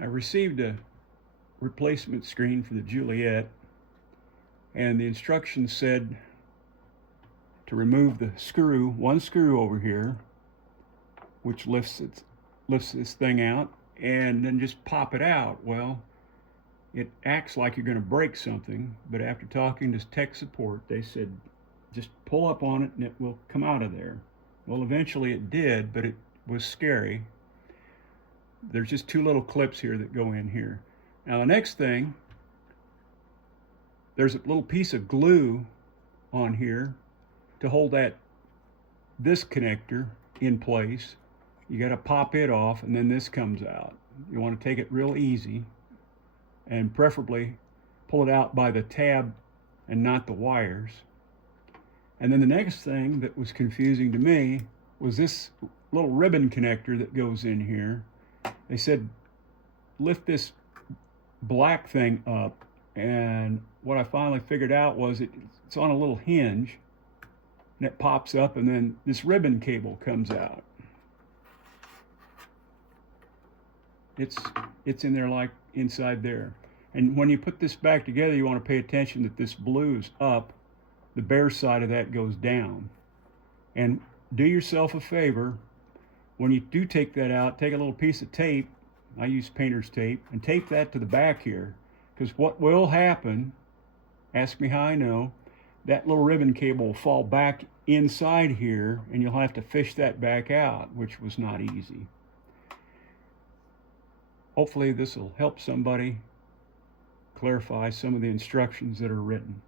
I received a replacement screen for the Juliet, and the instructions said to remove the screw, one screw over here, which lifts this thing out, and then just pop it out. Well, it acts like you're going to break something, but after talking to tech support, they said just pull up on it and it will come out of there. Well, eventually it did, but it was scary. There's just two little clips here that go in here. Now the next thing, there's a little piece of glue on here to hold this connector in place. You got to pop it off, and then this comes out. You want to take it real easy, and preferably pull it out by the tab and not the wires. And then the next thing that was confusing to me was this little ribbon connector that goes in here. They said lift this black thing up, and what I finally figured out was it's on a little hinge, and it pops up, and then this ribbon cable comes out. It's in there, like inside there. And when you put this back together, you want to pay attention that this blue is up, the bare side of that goes down. And do yourself a favor, when you do take that out, take a little piece of tape, I use painter's tape, and tape that to the back here, because what will happen, ask me how I know, that little ribbon cable will fall back inside here, and you'll have to fish that back out, which was not easy. Hopefully this will help somebody clarify some of the instructions that are written.